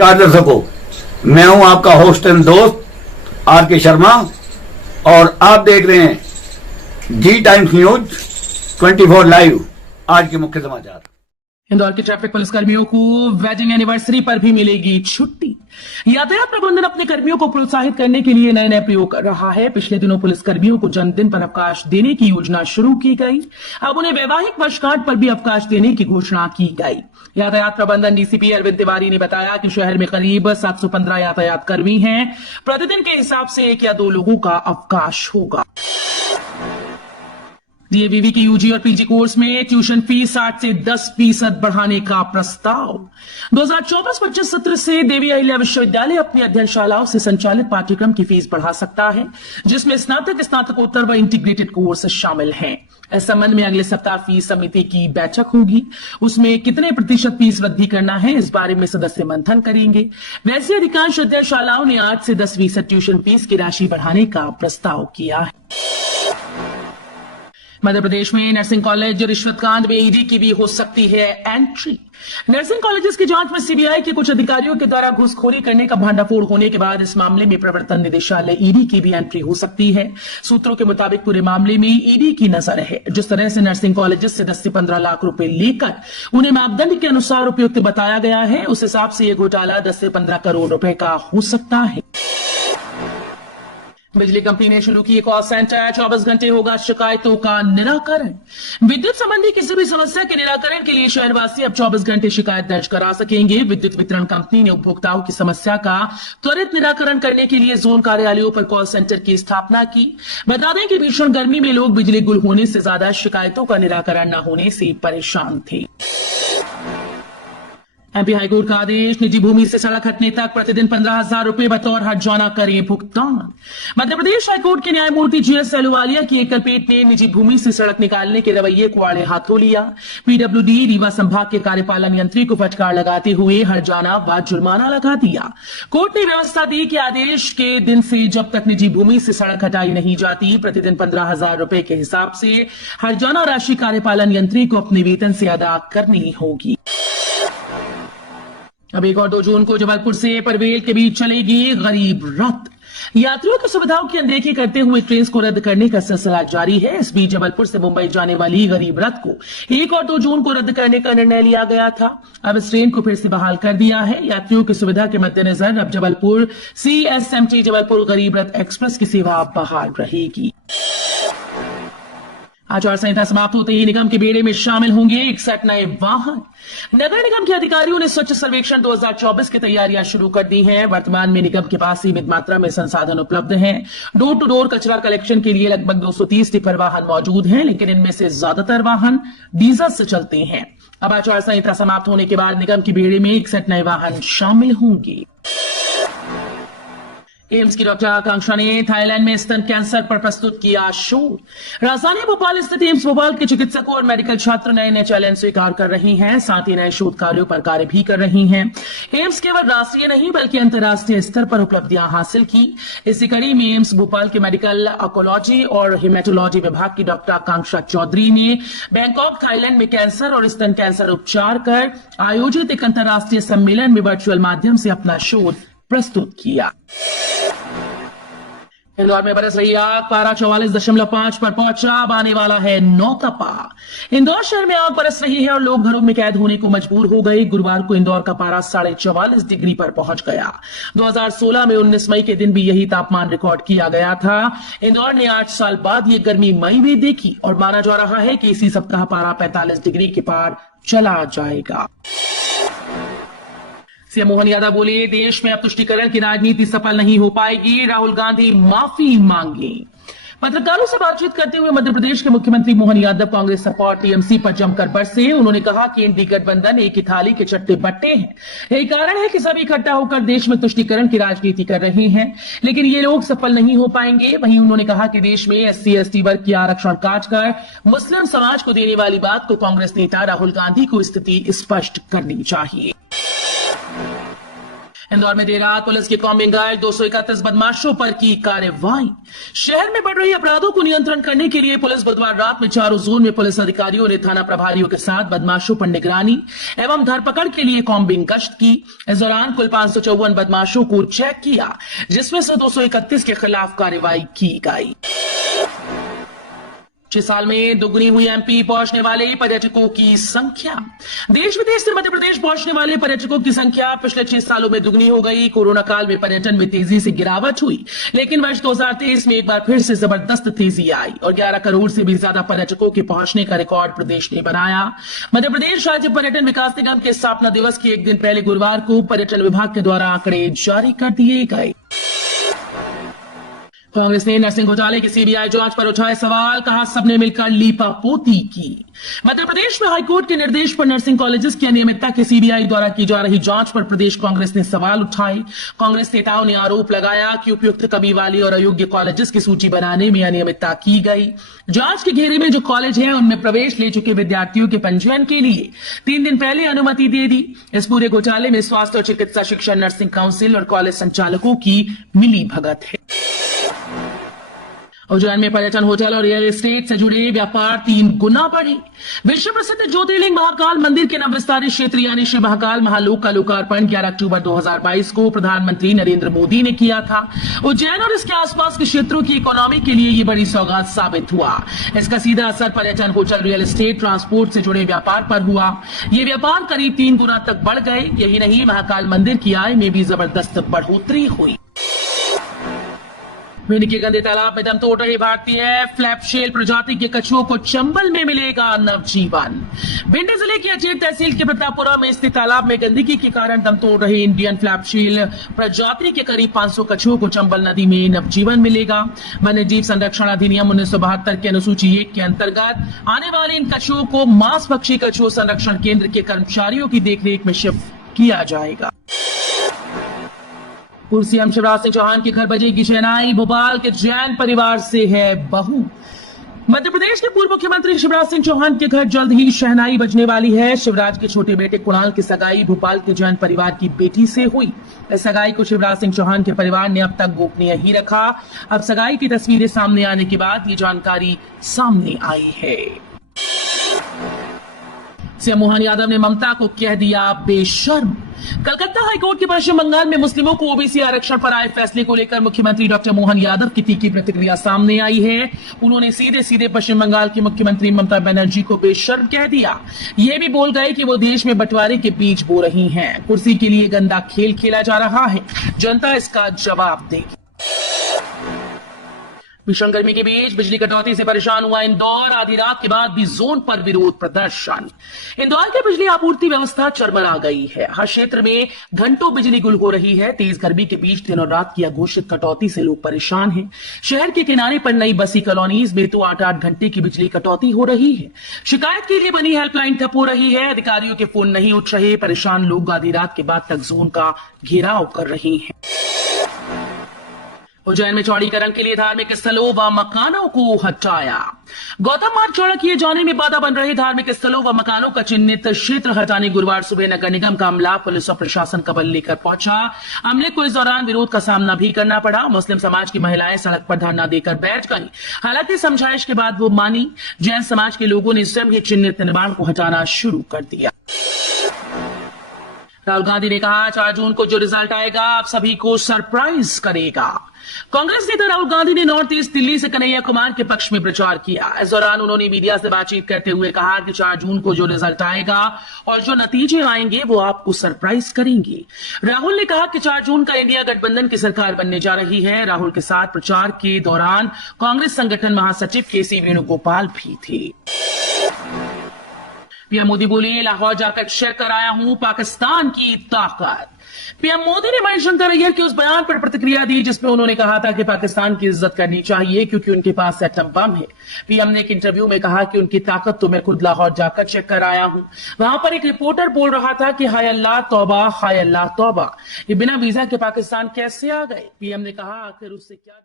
नमस्कार दर्शकों, मैं हूं आपका होस्ट एंड दोस्त आर के शर्मा और आप देख रहे हैं जी टाइम्स न्यूज 24 लाइव। आज के मुख्य समाचार। इंदौर के ट्रैफिक पुलिस कर्मियों को वेडिंग एनिवर्सरी पर भी मिलेगी छुट्टी। यातायात प्रबंधन अपने कर्मियों को प्रोत्साहित करने के लिए नए नए प्रयोग कर रहा है। पिछले दिनों पुलिस कर्मियों को जन्मदिन पर अवकाश देने की योजना शुरू की गई। अब उन्हें वैवाहिक वर्षगांठ पर भी अवकाश देने की घोषणा की गई। यातायात प्रबंधन डीसीपी अरविंद तिवारी ने बताया कि शहर में करीब 715 यातायात कर्मी हैं। प्रतिदिन के हिसाब से 1 या 2 लोगों का अवकाश होगा। डीएवीवी की यूजी और पीजी कोर्स में ट्यूशन फीस 8 से 10% बढ़ाने का प्रस्ताव। 2024-25 सत्र से देवी अहिल्या विश्वविद्यालय अपनी अध्ययनशालाओं से संचालित पाठ्यक्रम की फीस बढ़ा सकता है, जिसमें स्नातक, स्नातकोत्तर व इंटीग्रेटेड कोर्स शामिल हैं। इस संबंध में अगले सप्ताह फीस समिति की बैठक होगी। उसमें कितने प्रतिशत फीस वृद्धि करना है, इस बारे में सदस्य मंथन करेंगे। वैसे अधिकांश अध्ययनशालाओं ने 8 से 10% ट्यूशन फीस की राशि बढ़ाने का प्रस्ताव किया है। मध्य प्रदेश में नर्सिंग कॉलेज रिश्वत कांड में ईडी की भी हो सकती है एंट्री। नर्सिंग कॉलेजेस की जांच में सीबीआई के कुछ अधिकारियों के द्वारा घूसखोरी करने का भांडाफोड़ होने के बाद इस मामले में प्रवर्तन निदेशालय ईडी की भी एंट्री हो सकती है। सूत्रों के मुताबिक पूरे मामले में ईडी की नजर है। जिस तरह से नर्सिंग कॉलेजेस से 10 से 15 लाख रुपए लेकर उन्हें मापदंड के अनुसार उपयुक्त बताया गया है, उस हिसाब से यह घोटाला 10 से 15 करोड़ रुपए का हो सकता है। बिजली कंपनी ने शुरू की कॉल सेंटर, 24 घंटे होगा शिकायतों का निराकरण। विद्युत संबंधी किसी भी समस्या के निराकरण के लिए शहरवासी अब 24 घंटे शिकायत दर्ज करा सकेंगे। विद्युत वितरण कंपनी ने उपभोक्ताओं की समस्या का त्वरित निराकरण करने के लिए जोन कार्यालयों पर कॉल सेंटर की स्थापना की। बता दें कि भीषण गर्मी में लोग बिजली गुल होने से ज्यादा शिकायतों का निराकरण न होने से परेशान थे। एमपी हाईकोर्ट का आदेश, निजी भूमि से सड़क हटने तक प्रतिदिन 15,000 रुपए बतौर हर्जाना करें भुगतान। मध्य प्रदेश हाईकोर्ट के न्यायमूर्ति जीएस अहलूवालिया की एकल पीठ ने निजी भूमि से सड़क निकालने के रवैये को आड़े हाथों लिया। पीडब्ल्यूडी रीवा संभाग के कार्यपालन यंत्री को फटकार लगाते हुए हर्जाना व जुर्माना लगा दिया। कोर्ट ने व्यवस्था दी कि आदेश के दिन से जब तक निजी भूमि से सड़क हटाई नहीं जाती, प्रतिदिन 15,000 रुपए के हिसाब से हर्जाना राशि कार्यपालन यंत्री को अपने वेतन से अदा करनी होगी। अब 1 और 2 जून को जबलपुर से पनवेल के बीच चलेगी गरीब रथ। यात्रियों की सुविधाओं की अनदेखी करते हुए ट्रेन को रद्द करने का सिलसिला जारी है। इस बीच जबलपुर से मुंबई जाने वाली गरीब रथ को 1 और 2 जून को रद्द करने का निर्णय लिया गया था। अब इस ट्रेन को फिर से बहाल कर दिया है। यात्रियों की सुविधा के मद्देनजर अब जबलपुर CSMT जबलपुर गरीब रथ एक्सप्रेस की सेवा बहाल रहेगी। आचार संहिता समाप्त होते ही निगम के बेड़े में शामिल होंगे 61 नए वाहन। नगर निगम के अधिकारियों ने स्वच्छ सर्वेक्षण 2024 की तैयारियां शुरू कर दी हैं। वर्तमान में निगम के पास सीमित मात्रा में संसाधन उपलब्ध हैं। डोर टू डोर कचरा कलेक्शन के लिए लगभग 230 टिपर वाहन मौजूद हैं, लेकिन इनमें से ज्यादातर वाहन डीजल से चलते हैं। अब आचार संहिता समाप्त होने के बाद निगम के बेड़े में 61 नए वाहन शामिल होंगे। एम्स की डॉक्टर आकांक्षा ने थाईलैंड में स्तन कैंसर पर प्रस्तुत किया शोध। राजधानी भोपाल स्थित एम्स भोपाल के चिकित्सकों और मेडिकल छात्र नए नए चैलेंज स्वीकार कर रही हैं, साथ ही नए शोध कार्यों पर कार्य भी कर रही हैं। एम्स केवल राष्ट्रीय नहीं बल्कि अंतर्राष्ट्रीय स्तर पर उपलब्धियां हासिल की। इसी कड़ी में एम्स भोपाल के मेडिकल ऑन्कोलॉजी और हिमेटोलॉजी विभाग की डॉक्टर आकांक्षा चौधरी ने बैंकॉक थाईलैंड में कैंसर और स्तन कैंसर उपचार कर आयोजित एक अंतर्राष्ट्रीय सम्मेलन में वर्चुअल माध्यम से अपना शोध प्रस्तुत किया। इंदौर में बरस रही आग, पारा 44.5 पर पहुंचा। अब आने वाला है नौतपा। इंदौर शहर में आग बरस रही है और लोग घरों में कैद होने को मजबूर हो गए। गुरुवार को इंदौर का पारा 44.5 डिग्री पर पहुंच गया। 2016 में 19 मई के दिन भी यही तापमान रिकॉर्ड किया गया था। इंदौर ने 8 साल बाद ये गर्मी मई में देखी और माना जा रहा है कि इसी सप्ताह पारा 45 डिग्री के पार चला जाएगा। सीएम मोहन यादव बोले, देश में अब तुष्टीकरण की राजनीति सफल नहीं हो पाएगी। राहुल गांधी माफी मांगे। पत्रकारों से बातचीत करते हुए मध्य प्रदेश के मुख्यमंत्री मोहन यादव कांग्रेस सपा टीएमसी पर जमकर बरसे। उन्होंने कहा कि इंडी गठबंधन एक ही थाली के चट्टे बट्टे हैं। यही कारण है कि सभी इकट्ठा होकर देश में तुष्टीकरण की राजनीति कर रहे हैं, लेकिन ये लोग सफल नहीं हो पाएंगे। वहीं उन्होंने कहा कि देश में SC/ST वर्ग की आरक्षण काट कर मुस्लिम समाज को देने वाली बात को कांग्रेस नेता राहुल गांधी को स्थिति स्पष्ट करनी चाहिए। इंदौर में देर रात पुलिस की कॉम्बिंग गार्ड 231 बदमाशों पर की कार्रवाई। शहर में बढ़ रही अपराधों को नियंत्रण करने के लिए पुलिस बुधवार रात में चारों जोन में पुलिस अधिकारियों ने थाना प्रभारियों के साथ बदमाशों पर निगरानी एवं धरपकड़ के लिए कॉम्बिंग गश्त की। इस दौरान कुल 554 बदमाशों को चेक किया, जिसमें से 231 के खिलाफ कार्रवाई की गई। 6 साल में दुगनी हुई एमपी पहुंचने वाले पर्यटकों की संख्या। देश विदेश से मध्य प्रदेश पहुंचने वाले पर्यटकों की संख्या पिछले 6 सालों में दुगनी हो गई। कोरोना काल में पर्यटन में तेजी से गिरावट हुई, लेकिन वर्ष 2023 में एक बार फिर से जबरदस्त तेजी आई और 11 करोड़ से भी ज्यादा पर्यटकों के पहुंचने का रिकॉर्ड प्रदेश ने बनाया। मध्य प्रदेश राज्य पर्यटन विकास निगम के स्थापना दिवस के एक दिन पहले गुरुवार को पर्यटन विभाग के द्वारा आंकड़े जारी कर दिए गए। कांग्रेस ने नरसिंह घोटाले की सीबीआई जांच पर उठाए सवाल, कहा सबने मिलकर लीपापोती की। मध्य प्रदेश में हाईकोर्ट के निर्देश पर नर्सिंग कॉलेजेस की अनियमितता की सीबीआई द्वारा की जा रही जांच पर प्रदेश कांग्रेस ने सवाल उठाए। कांग्रेस नेताओं ने आरोप लगाया कि उपयुक्त कमी वाली और अयोग्य कॉलेजेस की सूची बनाने में अनियमितता की गई। जांच के घेरे में जो कॉलेज है उनमें प्रवेश ले चुके विद्यार्थियों के पंजीयन के लिए 3 दिन पहले अनुमति दे दी। इस पूरे घोटाले में स्वास्थ्य और चिकित्सा शिक्षा नर्सिंग काउंसिल और कॉलेज संचालकों की मिली भगत है। उज्जैन में पर्यटन, होटल और रियल एस्टेट से जुड़े व्यापार 3 गुना बढ़े। विश्व प्रसिद्ध ज्योतिर्लिंग महाकाल मंदिर के नवविस्तारित क्षेत्र यानी श्री महाकाल महालोक का लोकार्पण 11 अक्टूबर 2022 को प्रधानमंत्री नरेंद्र मोदी ने किया था। उज्जैन और इसके आसपास के क्षेत्रों की इकोनॉमी के लिए ये बड़ी सौगात साबित हुआ। इसका सीधा असर पर्यटन, होटल, रियल एस्टेट, ट्रांसपोर्ट से जुड़े व्यापार पर हुआ। ये व्यापार करीब 3 गुना तक बढ़ गए। यही नहीं, महाकाल मंदिर की आय में भी जबरदस्त बढ़ोतरी हुई। भिंड के गंदे तालाब में दम तोड़ रहे भारतीय फ्लैपशेल प्रजाति के कछुओं को चंबल में मिलेगा नवजीवन। भिंड जिले की अचेर तहसील के प्रतापपुरा में स्थित तालाब में गंदगी के कारण दम तोड़ रहे इंडियन फ्लैपशेल प्रजाति के करीब 500 कछुओं को चंबल नदी में नवजीवन मिलेगा। वन्य जीव संरक्षण अधिनियम 1972 की अनुसूची 1 के अंतर्गत आने वाले इन कछुओं को मांस भक्षी कछुओं संरक्षण केंद्र के कर्मचारियों की देखरेख में शिफ्ट किया जाएगा। पूर्व सीएम शिवराज सिंह चौहान के घर बजेगी शहनाई, भोपाल के जैन परिवार से है बहू। मध्य प्रदेश के पूर्व मुख्यमंत्री शिवराज सिंह चौहान के घर जल्द ही शहनाई बजने वाली है। शिवराज के छोटे बेटे कुणाल की सगाई भोपाल के जैन परिवार की बेटी से हुई। इस सगाई को शिवराज सिंह चौहान के परिवार ने अब तक गोपनीय ही रखा। अब सगाई की तस्वीरें सामने आने के बाद ये जानकारी सामने आई है। सीएम मोहन यादव ने ममता को कह दिया बेशर्म। कलकत्ता हाईकोर्ट के पश्चिम बंगाल में मुस्लिमों को ओबीसी आरक्षण पर आए फैसले को लेकर मुख्यमंत्री डॉक्टर मोहन यादव की तीखी प्रतिक्रिया सामने आई है। उन्होंने सीधे सीधे पश्चिम बंगाल की मुख्यमंत्री ममता बनर्जी को बेशर्म कह दिया। ये भी बोल गए कि वो देश में बंटवारे के बीज बो रही हैं। कुर्सी के लिए गंदा खेल खेला जा रहा है, जनता इसका जवाब देगी। भीषण गर्मी के बीच बिजली कटौती से परेशान हुआ इंदौर, आधी रात के बाद भी जोन पर विरोध प्रदर्शन। इंदौर की बिजली आपूर्ति व्यवस्था चरमरा गई है। हर क्षेत्र में घंटों बिजली गुल हो रही है। तेज गर्मी के बीच दिन और रात की अघोषित कटौती से लोग परेशान हैं। शहर के किनारे पर नई बसी कॉलोनीज में तो 8-8 घंटे की बिजली कटौती हो रही है। शिकायत के लिए बनी हेल्पलाइन ठप हो रही है। अधिकारियों के फोन नहीं उठ रहे। परेशान लोग आधी रात के बाद तक जोन का घेराव कर रहे हैं। उज्जैन में चौड़ीकरण के लिए धार्मिक स्थलों व मकानों को हटाया। गौतम मार्ग चौड़ा किए जाने में बाधा बन रहे धार्मिक स्थलों व मकानों का चिन्हित क्षेत्र हटाने गुरुवार सुबह नगर निगम का अमला पुलिस और प्रशासन का बल लेकर पहुंचा। अमले को इस दौरान विरोध का सामना भी करना पड़ा। मुस्लिम समाज की महिलाएं सड़क पर धरना देकर बैठ गईं। हालांकि समझाइश के बाद वो मानी। जैन समाज के लोगों ने स्वयं ही चिन्हित निर्माण को हटाना शुरू कर दिया। राहुल गांधी ने कहा 4 जून को जो रिजल्ट आएगा आप सभी को सरप्राइज करेगा। कांग्रेस नेता राहुल गांधी ने नॉर्थ ईस्ट दिल्ली से कन्हैया कुमार के पक्ष में प्रचार किया। इस दौरान उन्होंने मीडिया से बातचीत करते हुए कहा कि 4 जून को जो रिजल्ट आएगा और जो नतीजे आएंगे वो आपको सरप्राइज करेंगे। राहुल ने कहा कि 4 जून का इंडिया गठबंधन की सरकार बनने जा रही है। राहुल के साथ प्रचार के दौरान कांग्रेस संगठन महासचिव केसी वेणुगोपाल भी थे। पीएम मोदी बोले लाहौर जाकर चेक कर आया हूं पाकिस्तान की ताकत। पीएम मोदी ने मणिशंकर अय्यर के उस बयान पर प्रतिक्रिया दी जिसमें उन्होंने कहा था कि पाकिस्तान की इज्जत करनी चाहिए क्योंकि उनके पास एटम बम है। पीएम ने एक इंटरव्यू में कहा कि उनकी ताकत तो मैं खुद लाहौर जाकर चेक कर आया हूं। वहां पर एक रिपोर्टर बोल रहा था कि हाय अल्लाह तौबा, हाय अल्लाह तौबा, ये बिना वीजा के पाकिस्तान कैसे आ गए। पीएम ने कहा आखिर उससे क्या